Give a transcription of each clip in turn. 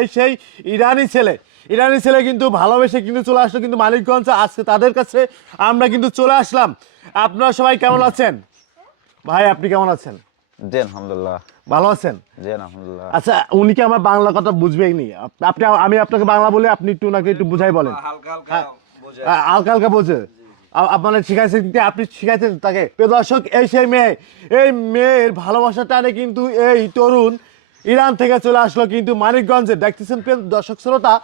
এই সেই ইরানি ছেলে। ইরানি ছেলে কিন্তু ভালোবেসে কিন্তু চলে আসলো কিন্তু মালিকগঞ্জ আজকে তাদের কাছে আমরা কিন্তু চলে আসলাম। আপনারা সবাই কেমন আছেন? ভাই আপনি কেমন আছেন? জি আলহামদুলিল্লাহ। ভালো আছেন? জি আলহামদুলিল্লাহ। আচ্ছা উনি কি আমার বাংলা কথা বুঝবেই নি আপনি আমি আপনাকে বাংলা বলে আপনি একটু ওনাকে একটু বুঝাই বলেন। হালকা হালকা বোঝে। হালকা হালকা বোঝে। আপনারা শিখাইছেন আপনি শিখাইছেন তাকে। দর্শক এই সেই মেয়ে এই মেয়ের ভালোবাসা টানে কিন্তু এই তরুণ ইরান থেকে চলে আসলো কিন্তু মানিকগঞ্জে। দেখতেছেন দর্শক শ্রোতা,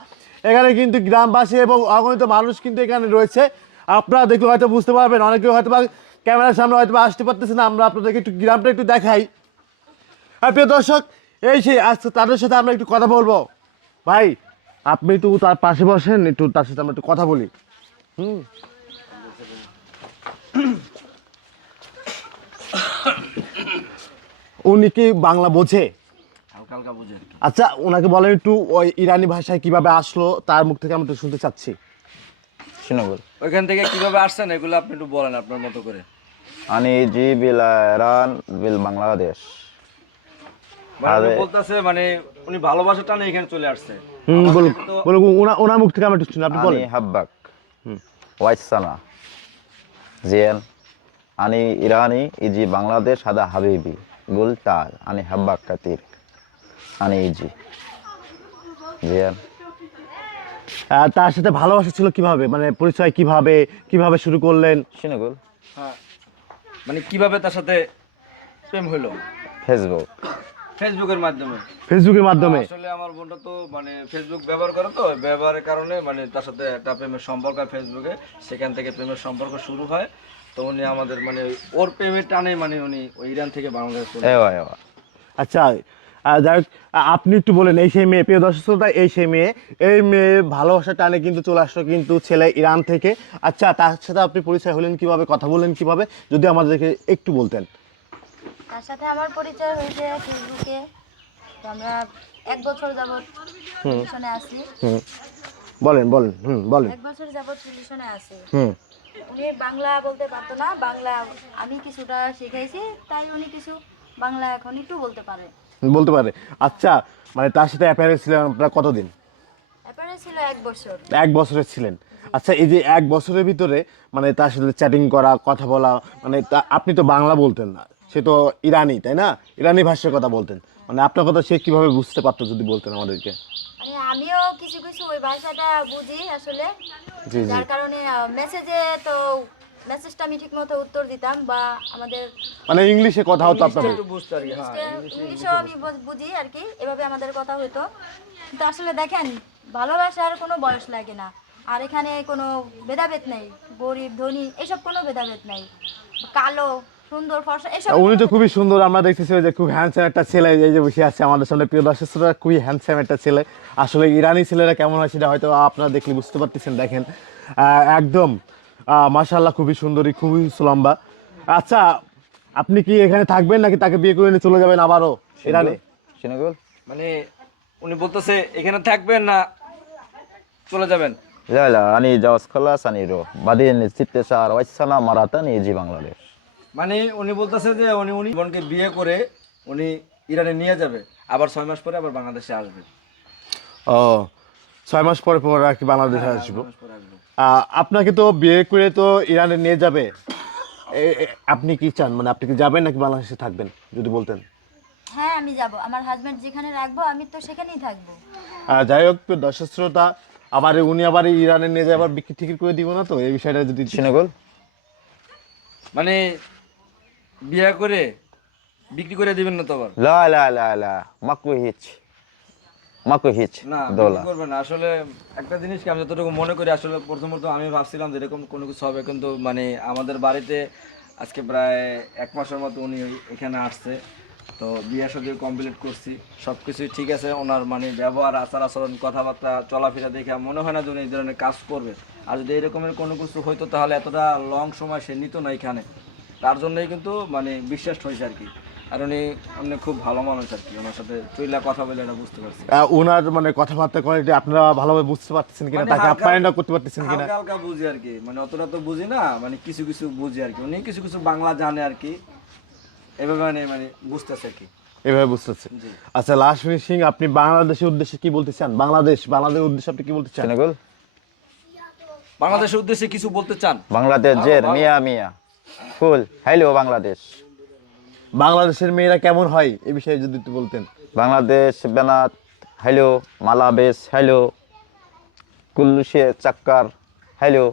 এখানে কিন্তু গ্রামবাসী এবং অগণিত মানুষ কিন্তু এখানে রয়েছে। আপনারা দেখলে হয়তো বুঝতে পারবেন অনেকে হয়তো বা ক্যামেরার সামনে হয়তো আসতে পারতেছে না, আমরা আপনাদেরকে একটু গ্রামটা একটু দেখাই। আর প্রিয় দর্শক, এই সেই আজকে তাদের সাথে আমরা একটু কথা বলব। ভাই, আপনি একটু তার পাশে বসেন, একটু তার সাথে আমরা একটু কথা বলি। হুম। উনি কি বাংলা বোঝে? আচ্ছা ওনাকে বলেন একটু ওই ইরানি ভাষায় কীভাবে আসলো তার মুখ থেকে আমি একটু শুনতে চাচ্ছি। শ্রীনগর ওইখান থেকে কীভাবে আসছেন এগুলো আপনি একটু বলেন আপনার মতো করে। জি বিল ইরান বিল বাংলাদেশ। মানে বলতাছে মানে উনি এখানে চলে আসছে। হুম ওনার মুখ থেকে আমি একটু শুনি আপনি বলেন। হাব্বাক। হুম। ওয়াইসানা। জিয়ান আনি ইরানি ইজি বাংলাদেশ হাবিবি। গুলতার। আনি হাব্বাক কাতির। আনইজি জিয়ান? তার সাথে ভালোবাসা ছিল কীভাবে? মানে পরিচয় কীভাবে কীভাবে শুরু করলেন? শিনগুল হ্যাঁ। মানে কীভাবে তার সাথে প্রেম হলো ফেসবুক। ফেসবুকের মাধ্যমে। ফেসবুকের মাধ্যমে? আসলে আমার বোনটা তো মানে ফেসবুক ব্যবহার করে তো ব্যবহারের কারণে মানে তার সাথে একটা প্রেমের সম্পর্ক হয় ফেসবুকে। সেখান থেকে প্রেমের সম্পর্ক শুরু হয়। তো উনি আমাদের মানে ওর প্রেমের টানে মানে উনি ওই ইরান থেকে বাংলাদেশ আচ্ছা যাই হোক, আপনি একটু বলেন এই সেই মেয়ে প্রিয় দর্শক এই সেই মেয়ে এই মেয়ে ভালোবাসা টানে কিন্তু চলে আসলো কিন্তু ছেলে ইরান থেকে। আচ্ছা তার সাথে আপনি পরিচয় হলেন কীভাবে কথা বললেন কীভাবে যদি আমাদেরকে একটু বলতেন। তার সাথে আমার পরিচয় হয়েছে ফেসবুকে। আমরা এক বছর যাবৎ রিলেশনে আছি। বলেন বলেন হুম বলেন। এক বছর যাবৎ রিলেশনে আছি। হুম। উনি বাংলা বলতে পারতো না বাংলা আমি কিছুটা শিখাইছি তাই উনি কিছু বাংলা এখন একটু বলতে পারে। বলতে পারে। আচ্ছা মানে তার সাথে অ্যাপারেন্স ছিলেন আপনারা কতদিন? ছিল এক বছর। এক বছরের ছিলেন। আচ্ছা এই যে এক বছরের ভিতরে মানে তার সাথে চ্যাটিং করা কথা বলা মানে আপনি তো বাংলা বলতেন না সে তো ইরানি তাই না? ইরানি ভাষায় কথা বলতেন। মানে আপনার কথা সে কীভাবে বুঝতে পারতো যদি বলতেন আমাদেরকে? মানে আমিও কিছু কিছু ওই ভাষাটা বুঝি আসলে। জি জি। যার কারণে মেসেজে তো মেসেজটা আমি ঠিক মতো উত্তর দিতাম বা আমাদের মানে ইংলিশে কথা হতো আপনাদের। কি হ্যাঁ ইংলিশও আমি বুঝি আর কি এভাবে আমাদের কথা হতো কিন্তু আসলে দেখেন ভালোবাসার কোনো বয়স লাগে না। আর এখানে কোনো ভেদাভেদ নেই গরিব ধনী এসব কোনো ভেদাভেদ নেই। কালো সুন্দর ফর্সা এসব উনি তো খুবই সুন্দর আমরা দেখতেছি যে খুব হ্যান্ডসাম একটা ছেলে এই যে বসে আছে আমাদের সামনে। প্রিয় দর্শক শ্রোতা, খুবই হ্যান্ডসাম একটা ছেলে। আসলে ইরানি ছেলেরা কেমন হয় সেটা হয়তো আপনারা দেখলে বুঝতে পারতেছেন দেখেন। আহ, একদম মাশাল্লাহ খুবই সুন্দরী খুবই লম্বা আচ্ছা আপনি কি এখানে থাকবেন নাকি তাকে বিয়ে করে নিয়ে চলে যাবেন আবারও ইরানে شنو اقول؟ মানে উনি বলতেছে এখানে থাকবেন না চলে যাবেন لا لا انا جواز خلاص انا اروح بعدين ست شهر وايد سنه مرة يجي بنغلاديش মানে উনি বলতেছে যে উনি উনি বোনকে বিয়ে করে উনি ইরানে নিয়ে যাবে আবার ছয় মাস পরে আবার বাংলাদেশে আসবে ও ছয় মাস পরে পর আর কি বাংলাদেশে হ্যাঁ, আসব। আপনাকে তো বিয়ে করে তো ইরানে নিয়ে যাবে। আপনি কি চান? মানে আপনি কি যাবেন নাকি বাংলাদেশে থাকবেন যদি বলতেন? হ্যাঁ আমি যাব। আমার হাজবেন্ড যেখানে রাখব আমি তো সেখানেই থাকব। যাই হোক তো দশস্রোতা আবার উনি আবার ইরানে নিয়ে যাবার বিক্রি টিকিট করে দিব না তো? এই বিষয়টা যদি সিনাগল? মানে বিয়ে করে বিক্রি করে দিবেন না তো আবার? লা লা লা লা মাকুহিচ মাকু দোলা। করবেন আসলে একটা জিনিস কি আমি যতটুকু মনে করি আসলে প্রথম প্রথম আমি ভাবছিলাম যে এরকম কোনো কিছু হবে কিন্তু মানে আমাদের বাড়িতে আজকে প্রায় এক মাসের মতো উনি এখানে আসছে। তো বিয়া সাথে কমপ্লিট করছি সব কিছুই ঠিক আছে। ওনার মানে ব্যবহার আচার আচরণ কথাবার্তা চলাফেরা দেখে মনে হয় না যে উনি এই ধরনের কাজ করবে। আর যদি এরকমের কোনো কিছু হইতো তাহলে এতটা লং সময় সে নিত না এখানে। তার জন্যই কিন্তু মানে বিশ্বাস হয়েছে আর কি। আর উনি উনি খুব ভালো মানুষ আর কি। ওনার সাথে চইলা কথা বলে এটা বুঝতে পারছি। আহ, ওনার মানে কথাবার্তা কোয়ালিটি আপনারা ভালোভাবে বুঝতে পারতেছেন কিনা মানে তাকে হালকা- আপ্যায়নটা করতে পারতেছেন কিনা? হালকা হালকা বুঝি আর কি। মানে অতটা তো বুঝি না মানে কিছু কিছু বুঝি আর কি। উনি কিছু কিছু বাংলা জানে আর কি। এভাবে মানে মানে বুঝতেছে আর কি। এভাবে বুঝতেছে। জি। আচ্ছা লাস্ট ফিনিশিং আপনি বাংলাদেশের উদ্দেশ্যে কি বলতে চান? বাংলাদেশ বাংলাদেশের উদ্দেশ্যে আপনি কি বলতে চান? সেনেগল? বাংলাদেশের উদ্দেশ্যে কিছু বলতে চান? বাংলাদেশ জের মিয়া মিয়া। ফুল হ্যালো বাংলাদেশ। বাংলাদেশের মেয়েরা কেমন হয়? এ বিষয়ে যদি একটু বলতেন। বাংলাদেশ বেনাত হ্যালো মালাবেশ হ্যালো কুল্লুশে চাক্কার হ্যালো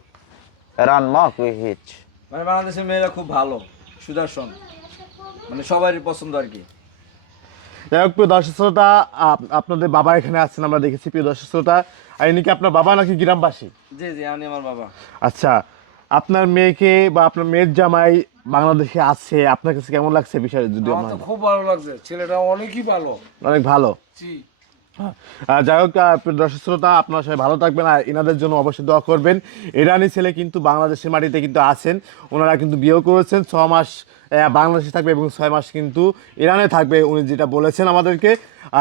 রান মা কুহিচ মানে বাংলাদেশের মেয়েরা খুব ভালো সুদর্শন। মানে সবারই পছন্দ আর কি। যাই হোক প্রিয় দর্শক শ্রোতা আপ- আপনাদের বাবা এখানে আছেন আমরা দেখেছি প্রিয় দর্শক শ্রোতা। আর ইনি কি আপনার বাবা নাকি গ্রামবাসী? জি জি আমি আমার বাবা। আচ্ছা আপনার মেয়েকে বা আপনার মেয়ের জামাই বাংলাদেশে আছে আপনার কাছে কেমন লাগছে বিষয় যদি আমার তো খুব ভালো লাগছে ছেলেটা অনেকই ভালো। অনেক ভালো? জি। যাই হোক দর্শক শ্রোতা আপনারা সবাই ভালো থাকবেন আর এনাদের জন্য অবশ্যই দোয়া করবেন। ইরানি ছেলে কিন্তু বাংলাদেশের মাটিতে কিন্তু আছেন ওনারা কিন্তু বিয়েও করেছেন ছ মাস বাংলাদেশে থাকবে এবং ছয় মাস কিন্তু ইরানে থাকবে উনি যেটা বলেছেন আমাদেরকে।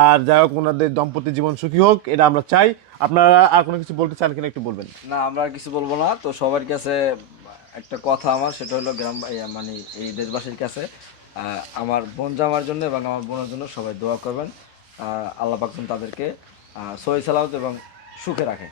আর যাই হোক ওনাদের দম্পতি জীবন সুখী হোক এটা আমরা চাই। আপনারা আর কোনো কিছু বলতে চান কিনা একটু বলবেন। না আমরা কিছু বলব না। তো সবার কাছে একটা কথা আমার, সেটা হলো গ্রাম মানে এই দেশবাসীর কাছে আমার বোন জামার জন্য এবং আমার বোনের জন্য সবাই দোয়া করবেন। আল্লাহ পাকজন তাদেরকে সহি সালামত এবং সুখে রাখে।